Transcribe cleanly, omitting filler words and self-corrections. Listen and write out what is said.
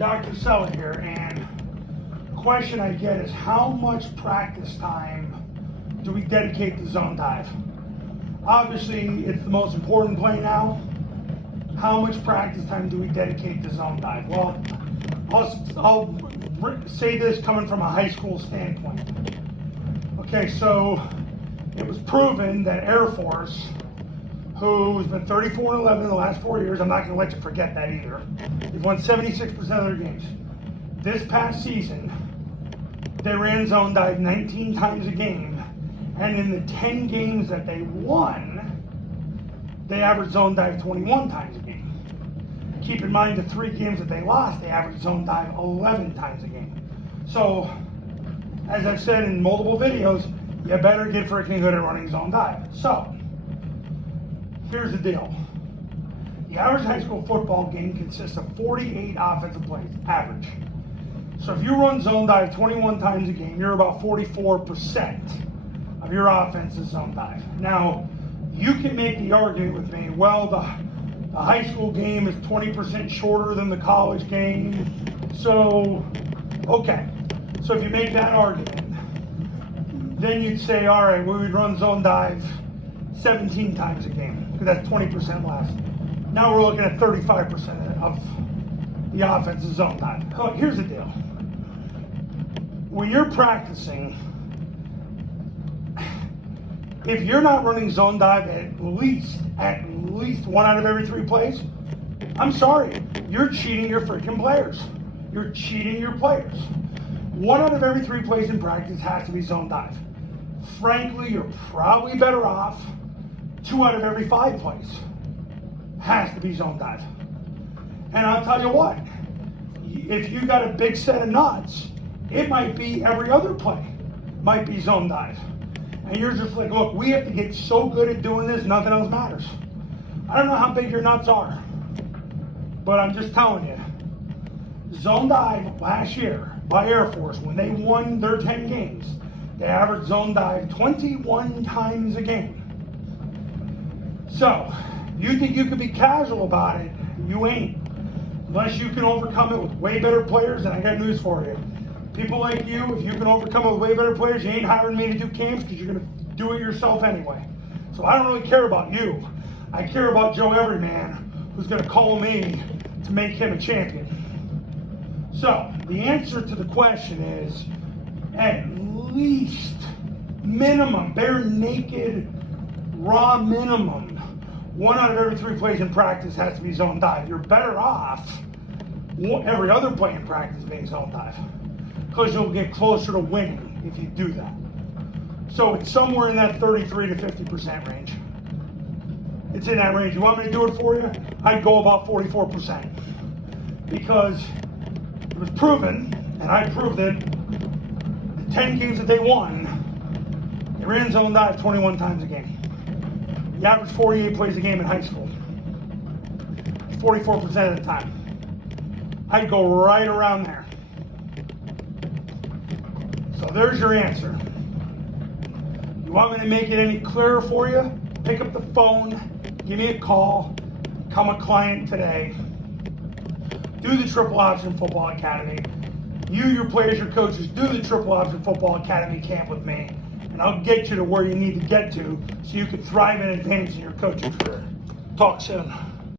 Dr. Sully here, and the question I get is how much practice time do we dedicate to zone dive? Obviously, it's the most important play now. How much practice time do we dedicate to zone dive? Well, I'll say this coming from a high school standpoint. Okay, so it was proven that Air Force, who's been 34-11 in the last 4 years, I'm not going to let you forget that either. They've won 76% of their games. This past season, they ran zone dive 19 times a game, and in the 10 games that they won, they averaged zone dive 21 times a game. Keep in mind the 3 games that they lost, they averaged zone dive 11 times a game. So, as I've said in multiple videos, you better get freaking good at running zone dive. So, here's the deal. The average high school football game consists of 48 offensive plays, average. So if you run zone dive 21 times a game, you're about 44% of your offense is zone dive. Now, you can make the argument with me, well, the high school game is 20% shorter than the college game. So, okay. So if you make that argument, then you'd say, all right, we would run zone dive 17 times a game, because that's 20% less. Now we're looking at 35% of the offense is zone dive. Look, here's the deal. When you're practicing, if you're not running zone dive at least 1 out of every 3 plays, I'm sorry, you're cheating your freaking players. You're cheating your players. 1 out of every 3 plays in practice has to be zone dive. Frankly, you're probably better off 2 out of every 5 plays has to be zone dive. And I'll tell you what, if you got a big set of nuts, it might be every other play might be zone dive. And you're just like, look, we have to get so good at doing this, nothing else matters. I don't know how big your nuts are, but I'm just telling you, zone dive last year by Air Force, when they won their 10 games, they averaged zone dive 21 times a game. So, you think you could be casual about it? You ain't. Unless you can overcome it with way better players, and I got news for you. People like you, if you can overcome it with way better players, you ain't hiring me to do camps because you're going to do it yourself anyway. So I don't really care about you. I care about Joe Everyman, who's going to call me to make him a champion. So, the answer to the question is, at least, minimum, bare naked, raw minimum, 1 out of every 3 plays in practice has to be zone dive. You're better off every other play in practice being zone dive, because you'll get closer to winning if you do that. So it's somewhere in that 33 to 50% range. It's in that range. You want me to do it for you? I'd go about 44%, because it was proven, and I proved it, the 10 games that they won, they ran zone dive 21 times a game. The average 48 plays a game in high school. 44% of the time. I'd go right around there. So there's your answer. You want me to make it any clearer for you? Pick up the phone, give me a call, become a client today. Do the Triple Option Football Academy. You, your players, your coaches, do the Triple Option Football Academy camp with me, and I'll get you to where you need to get to so you can thrive and advance in your coaching career. Talk soon.